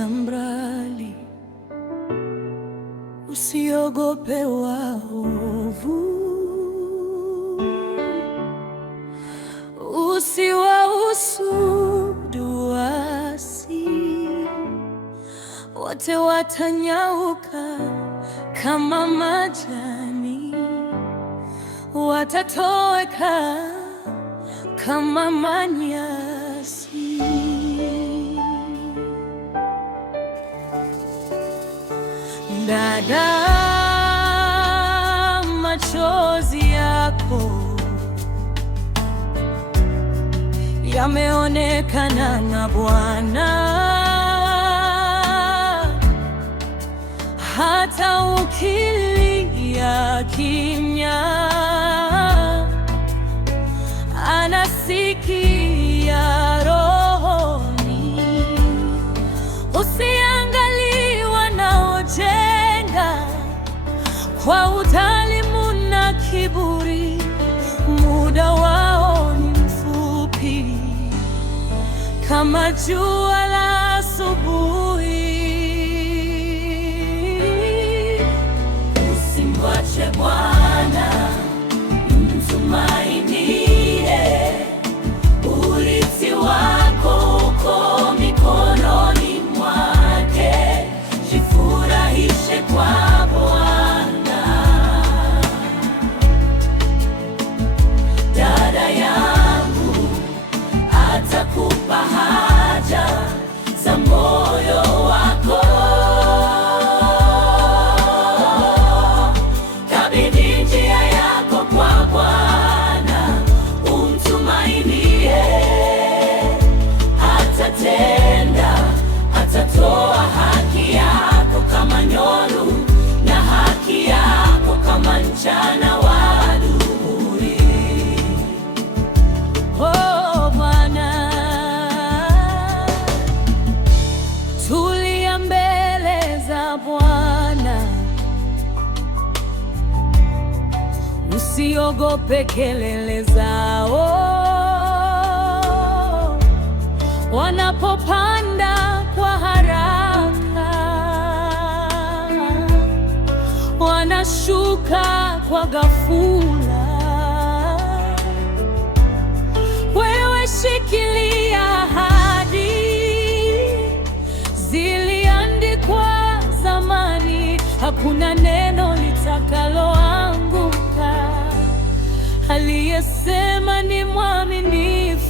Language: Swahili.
zambarau, usiogope waovu, usiwahusudu waasi, wote watanyauka kama majani, watatoweka kama manyasi. Dada, machozi yako yameonekana na Bwana. Hata ukilia kimya, anasikia rohoni. Usiangalie wanaojenga kwa udhalimu na kiburi, muda wao ni mfupi kama jua la asubuhi. Usimwache Bwana, mtumainie, urithi wako uko mikononi mwake. Jifurahishe kwa Bwana. Dada yangu, atakupa haja za moyo wako. Kabidhi njia yako kwa Bwana, umtumainie. Atatenda, atatoa haki yako kama nuru, na haki yako kama mchana wa adhuhuri. Oh Bwana, tulia mbele za Bwana, usiogope kelele zao. Wanapopanda kwa haraka, wanashuka kwa ghafula. Wewe shikilia ahadi ziliandikwa zamani, hakuna neno litakaloanguka. Aliyesema ni mwaminifu.